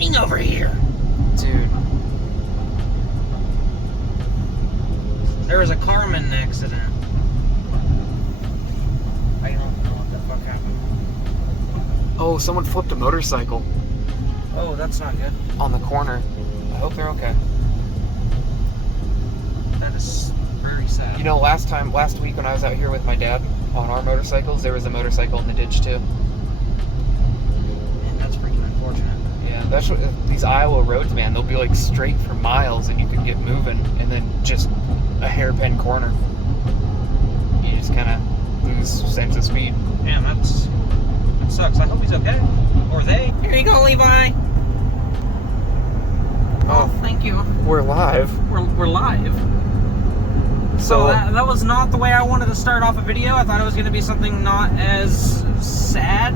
happening over here? Dude. There was a Carmen accident. I don't know what the fuck happened. Oh, someone flipped a motorcycle Oh, that's not good. on the corner. I hope they're okay. That is very sad. You know, last week when I was out here with my dad on our motorcycles, there was a motorcycle in the ditch too. And that's freaking unfortunate. Yeah, that's what these Iowa roads, man. They'll be like straight for miles, and you can get moving, and then just a hairpin corner, you just kind of lose sense of speed. Damn, that sucks. I hope he's okay. Or they. Here you go, Levi. Oh, thank you. We're live. We're live. So that was not the way I wanted to start off a video. I thought it was going to be something not as sad.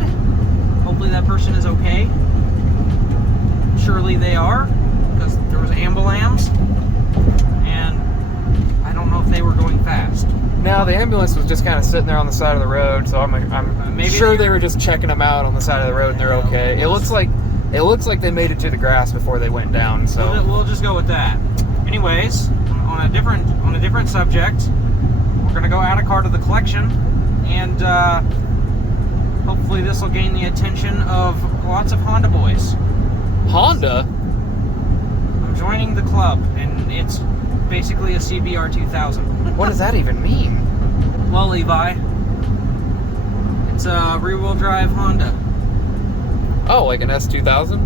Hopefully that person is okay. Surely they are, because there was ambulance, and I don't know if they were going fast. No, the ambulance was just kind of sitting there on the side of the road, so I'm Maybe sure they were just checking them out on the side of the road, and they're okay. It looks like they made it to the grass before they went down. So we'll just go with that. Anyways, on a different subject, we're gonna go add a car to the collection, and hopefully this will gain the attention of lots of Honda boys. Honda? I'm joining the club, and it's basically a CBR 2000. What does that even mean? Well, Levi, it's a rear-wheel drive Honda. Oh, like an S2000?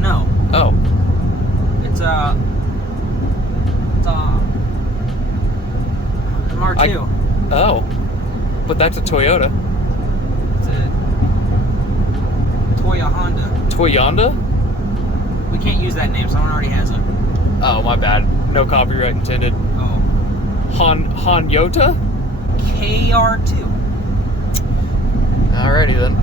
No. Oh. It's a MR2. Oh. But that's a Toyota. It's a Toya Honda. Toyonda? We can't use that name. Someone already has it. Oh, my bad. No copyright intended. Oh. Honyota? KR2. Alrighty then.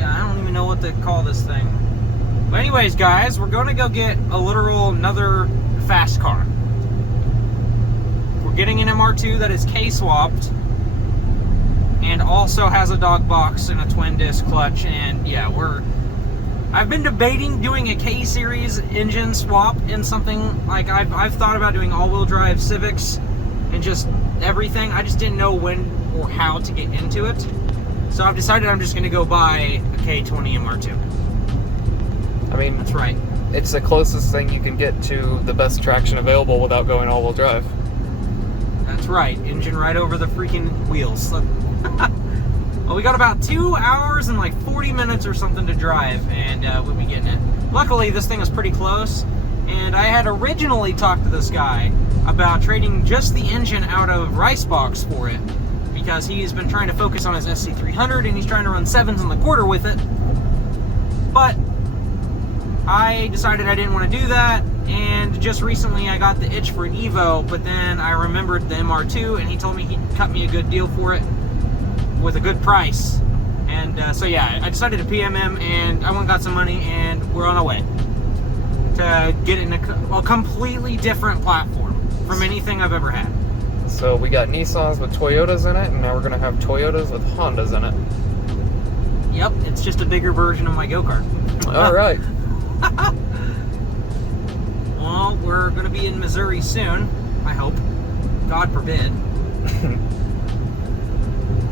I don't even know what to call this thing. But anyways, guys, we're going to go get another fast car. We're getting an MR2 that is K-swapped and also has a Dogbox and a twin disc clutch, and yeah, I've been debating doing a K-series engine swap in something like I've thought about doing all-wheel drive Civics and just everything. I just didn't know when or how to get into it. So I've decided I'm just going to go buy a K20 MR2. I mean, That's right. it's the closest thing you can get to the best traction available without going all-wheel drive. That's right. Engine right over the freaking wheels. Well, we got about 2 hours and like 40 minutes or something to drive, and we'll be getting it. Luckily, this thing is pretty close, and I had originally talked to this guy about trading just the engine out of Ricebox for it, because he's been trying to focus on his SC300 and he's trying to run 7s in the quarter with it. But I decided I didn't want to do that, and just recently I got the itch for an Evo, but then I remembered the MR2 and he told me he'd cut me a good deal for it with a good price. And so yeah, I decided to PM him, and I went and got some money, and we're on our way to get in a completely different platform from anything I've ever had. So we got Nissans with Toyotas in it, and now we're going to have Toyotas with Hondas in it. Yep, it's just a bigger version of my go-kart. All right. Well, we're going to be in Missouri soon, I hope. God forbid.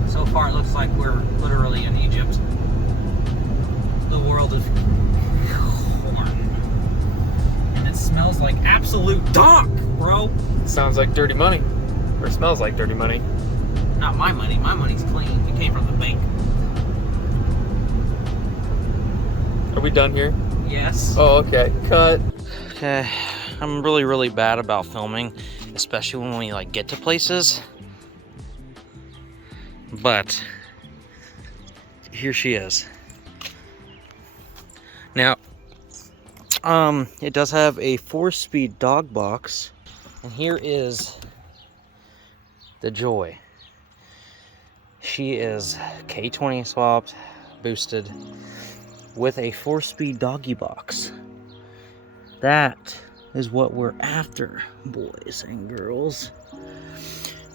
So far, it looks like we're literally in Egypt. The world of corn. And it smells like absolute donk, bro. Sounds like dirty money. Or smells like dirty money. Not my money. My money's clean. It came from the bank. Are we done here? Yes. Oh, okay. Cut. Okay. I'm really bad about filming, especially when we like get to places. But here she is. Now, it does have a 4-speed Dogbox, and here is the joy. She is K20 swapped, boosted, with a 4-speed doggy box. That is what we're after, boys and girls.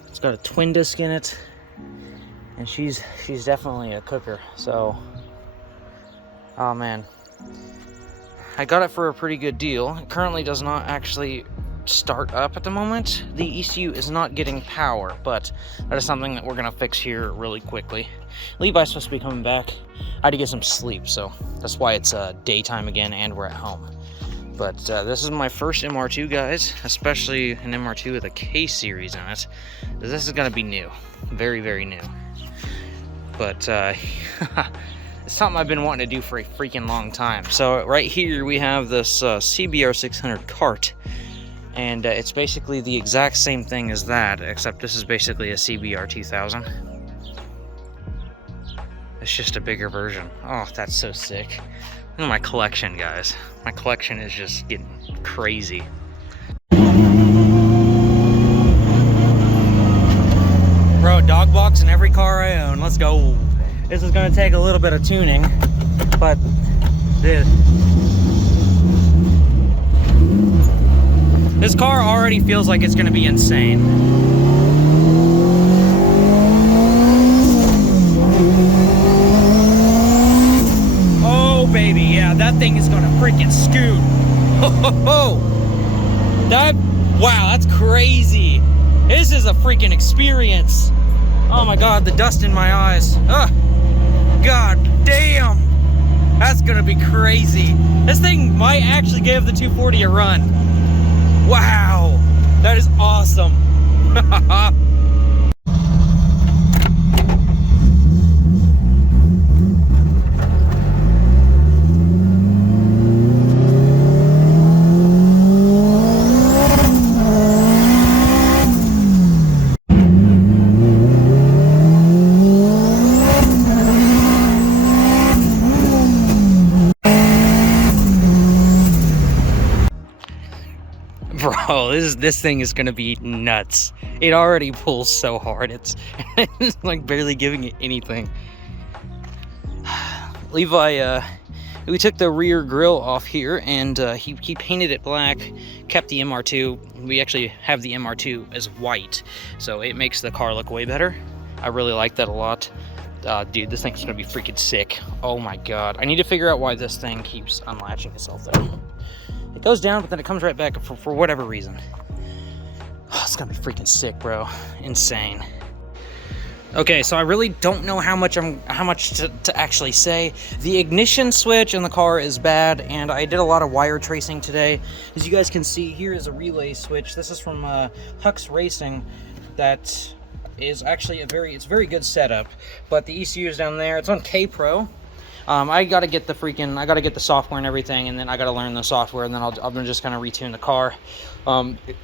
It's got a twin disc in it, and she's definitely a cooker. So, oh man, I got it for a pretty good deal. It currently does not actually start up at the moment. The ECU is not getting power, but that is something that we're gonna fix here really quickly. Levi's supposed to be coming back. I had to get some sleep, so that's why it's daytime again and we're at home. But this is my first MR2, guys, especially an MR2 with a K series in it. This is gonna be new, very, very new. But it's something I've been wanting to do for a freaking long time. So right here we have this CBR 600 cart. And it's basically the exact same thing as that, except this is basically a CBR 2000. It's just a bigger version. Oh, that's so sick. Look at my collection, guys. My collection is just getting crazy. Bro, Dogbox in every car I own. Let's go. This is gonna take a little bit of tuning, but this car already feels like it's gonna be insane. Oh baby, yeah, that thing is gonna freaking scoot. Wow, that's crazy. This is a freaking experience. Oh my God, the dust in my eyes. God damn, that's gonna be crazy. This thing might actually give the 240 a run. Wow, that is awesome. Bro, this thing is gonna be nuts. It already pulls so hard. It's like barely giving it anything. Levi, we took the rear grille off here, and he painted it black, kept the MR2. We actually have the MR2 as white, so it makes the car look way better. I really like that a lot. Dude, this thing's gonna be freaking sick. Oh my God. I need to figure out why this thing keeps unlatching itself though. It goes down, but then it comes right back for whatever reason. Oh, it's gonna be freaking sick, bro. Insane. Okay, so I really don't know how much to actually say. The ignition switch in the car is bad, and I did a lot of wire tracing today. As you guys can see, here is a relay switch. This is from Hux Racing. That is actually a very good setup. But the ECU is down there. It's on K Pro. I gotta get the software and everything, and then I gotta learn the software, and then I'm just gonna retune the car.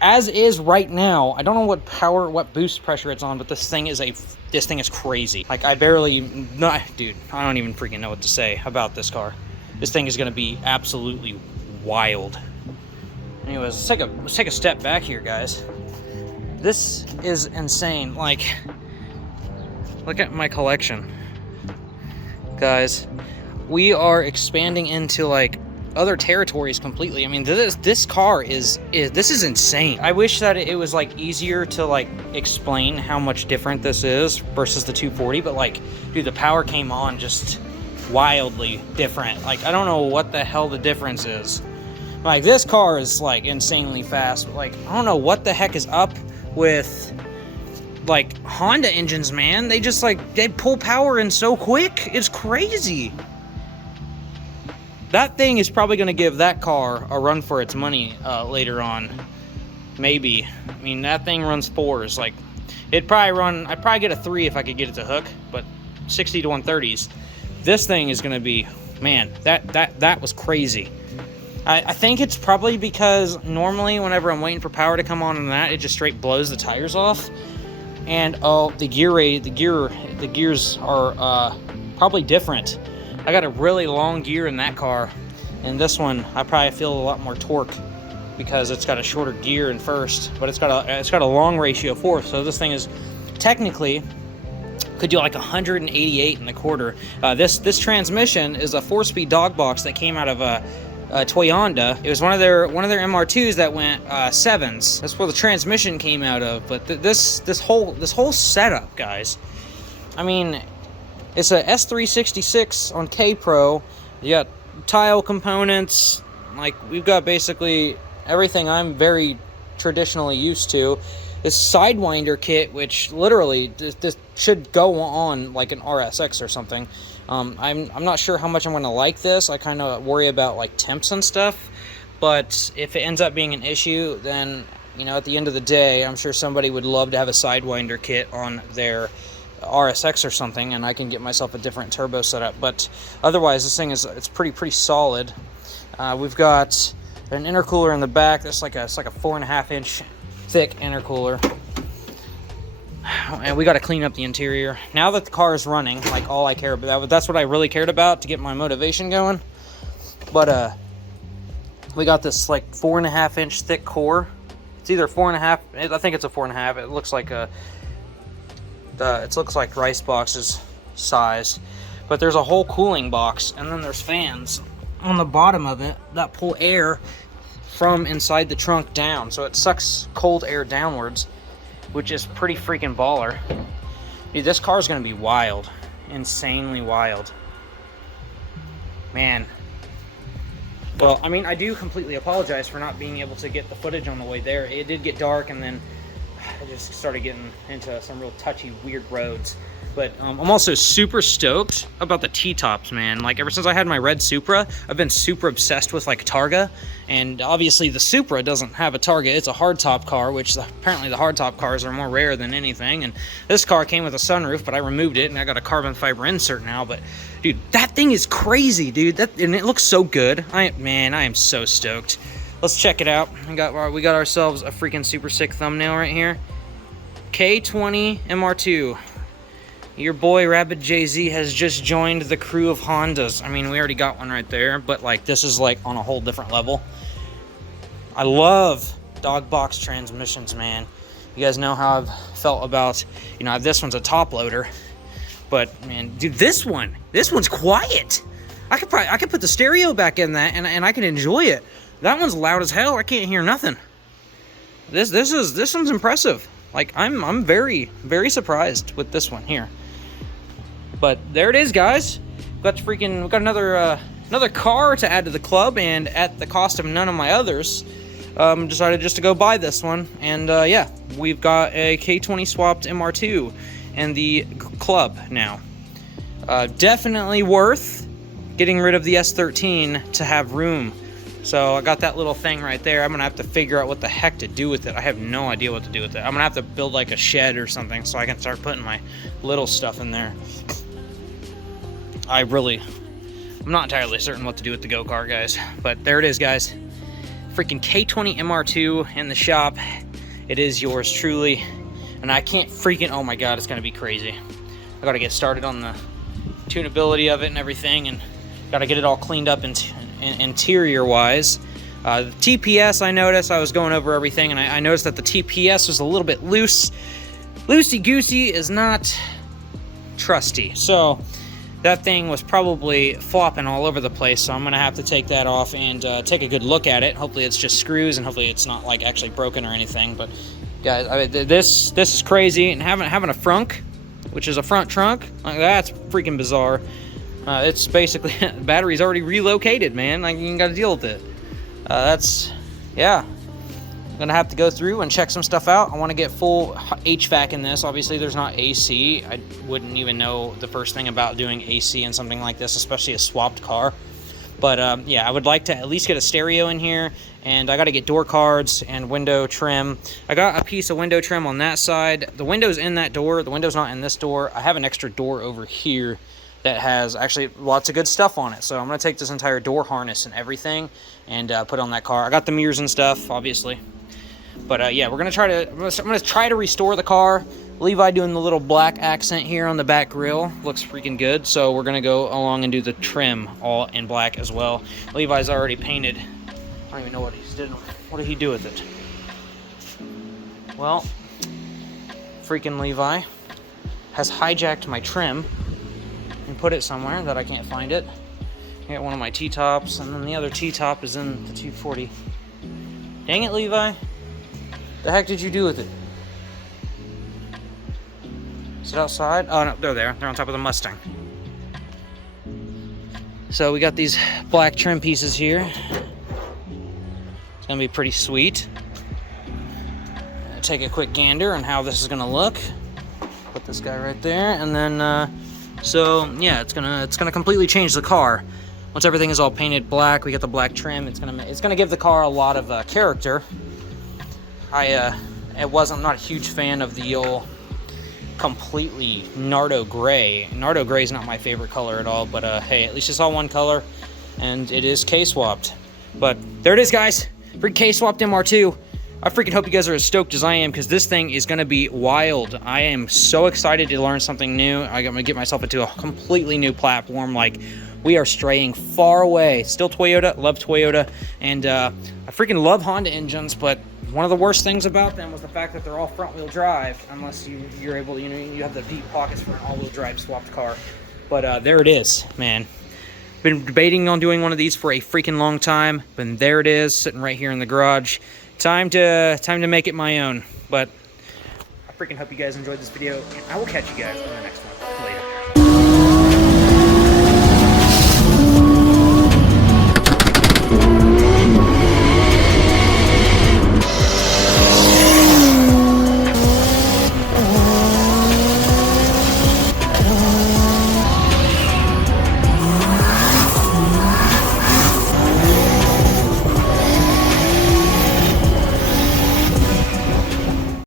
As is right now, I don't know what boost pressure it's on, but this thing is crazy. Like dude, I don't even freaking know what to say about this car. This thing is gonna be absolutely wild. Anyways, let's take a step back here, guys. This is insane. Like, look at my collection, guys. We are expanding into like other territories completely. I mean, this car is insane. I wish that it was like easier to like explain how much different this is versus the 240, but like, dude, the power came on just wildly different. Like, I don't know what the hell the difference is. Like, this car is like insanely fast, but like, I don't know what the heck is up with like Honda engines, man. They just like, they pull power in so quick. It's crazy. That thing is probably going to give that car a run for its money later on. Maybe. I mean, that thing runs 4s. Like, I'd probably get a 3 if I could get it to hook, but 60 to 130s. This thing is going to be, man, that was crazy. I think it's probably because normally whenever I'm waiting for power to come on in that, it just straight blows the tires off. And oh, the gears are probably different. I got a really long gear in that car, and this one I probably feel a lot more torque because it's got a shorter gear in first, but it's got a long ratio fourth. So this thing is technically could do like 188 in the quarter. This transmission is a 4-speed Dogbox that came out of Toyota. It was one of their MR2s that went 7s. That's where the transmission came out of. But this whole setup, guys, I mean, it's a S366 on K Pro. You got tile components. Like, we've got basically everything I'm very traditionally used to. This Sidewinder kit, which literally this should go on like an RSX or something. I'm not sure how much I'm going to like this. I kind of worry about like temps and stuff. But if it ends up being an issue, then, you know, at the end of the day, I'm sure somebody would love to have a Sidewinder kit on their RSX or something, and I can get myself a different turbo setup. But otherwise, this thing it's pretty solid. We've got an intercooler in the back. That's like a 4.5 inch thick intercooler, and we got to clean up the interior now that the car is running. Like, all I care about, that's what I really cared about to get my motivation going. But we got this like 4.5 inch thick core. It's either 4.5. I think it's a 4.5. It looks like it looks like rice boxes size, but there's a whole cooling box, and then there's fans on the bottom of it that pull air from inside the trunk down, so it sucks cold air downwards, which is pretty freaking baller. Dude, this car is gonna be wild, insanely wild, man. Well, I mean, I do completely apologize for not being able to get the footage on the way there. It did get dark, and then I just started getting into some real touchy, weird roads. But I'm also super stoked about the T-tops, man. Like, ever since I had my red Supra, I've been super obsessed with, like, Targa. And obviously the Supra doesn't have a Targa. It's a hardtop car, which apparently the hardtop cars are more rare than anything. And this car came with a sunroof, but I removed it, and I got a carbon fiber insert now. But, dude, that thing is crazy, dude. And it looks so good. Man, I am so stoked. Let's check it out. We got ourselves a freaking super sick thumbnail right here. K20 MR2. Your boy Rabid Jay-Z has just joined the crew of Hondas. I mean, we already got one right there, but like, this is like on a whole different level. I love Dogbox transmissions, man. You guys know how I've felt about, you know, this one's a top loader, but man, dude, this one's quiet. I could put the stereo back in that, and I can enjoy it. That one's loud as hell. I can't hear nothing. This one's impressive. Like, I'm very surprised with this one here. But there it is, guys. We've got another car to add to the club, and at the cost of none of my others, decided just to go buy this one. And yeah, we've got a K20 swapped MR2 in the club now. Definitely worth getting rid of the S13 to have room. So I got that little thing right there. I'm gonna have to figure out what the heck to do with it. I have no idea what to do with it. I'm gonna have to build like a shed or something so I can start putting my little stuff in there. I'm not entirely certain what to do with the go-kart, guys. But there it is, guys. Freaking K20 MR2 in the shop. It is yours truly. And I can't freaking, oh my god, it's gonna be crazy. I gotta get started on the tunability of it and everything, and gotta get it all cleaned up interior wise. The TPS, I noticed, I was going over everything, and I noticed that the TPS was a little bit loose. Loosey-goosey is not trusty. So that thing was probably flopping all over the place, so I'm gonna have to take that off and take a good look at it. Hopefully it's just screws, and hopefully it's not like actually broken or anything. But guys, I mean, this is crazy, and having a frunk, which is a front trunk, like, that's freaking bizarre. It's basically, the battery's already relocated, man. Like, you gotta deal with it. Yeah. I'm gonna have to go through and check some stuff out. I want to get full HVAC in this. Obviously, there's not AC. I wouldn't even know the first thing about doing AC in something like this, especially a swapped car. But yeah, I would like to at least get a stereo in here, and I got to get door cards and window trim. I got a piece of window trim on that side. The window's in that door. The window's not in this door. I have an extra door over here that has actually lots of good stuff on it. So I'm going to take this entire door harness and everything and put on that car. I got the mirrors and stuff, obviously. But yeah, I'm going to try to restore the car. Levi doing the little black accent here on the back grille. Looks freaking good. So we're going to go along and do the trim all in black as well. Levi's already painted. I don't even know what he's doing. What did he do with it? Well, freaking Levi has hijacked my trim and put it somewhere that I can't find it. I got one of my T-tops, and then the other T-top is in the 240. Dang it, Levi. The heck did you do with it? Is it outside? Oh no, they're there. They're on top of the Mustang. So we got these black trim pieces here. It's gonna be pretty sweet. Take a quick gander on how this is gonna look. Put this guy right there, and then so yeah, it's gonna completely change the car. Once everything is all painted black, we got the black trim. It's gonna give the car a lot of character. I'm not a huge fan of the old completely Nardo gray. Nardo gray is not my favorite color at all, but hey, at least it's all one color, and it is K-swapped. But there it is, guys. Freaking K-swapped MR2. I freaking hope you guys are as stoked as I am, because this thing is going to be wild. I am so excited to learn something new. I'm going to get myself into a completely new platform. Like, we are straying far away. Still Toyota, love Toyota, and I freaking love Honda engines, but one of the worst things about them was the fact that they're all front-wheel drive, unless you're able to, you have the deep pockets for an all-wheel drive swapped car. But there it is, man. Been debating on doing one of these for a freaking long time, but there it is, sitting right here in the garage. Time to make it my own. But I freaking hope you guys enjoyed this video, and I will catch you guys in the next one. Later.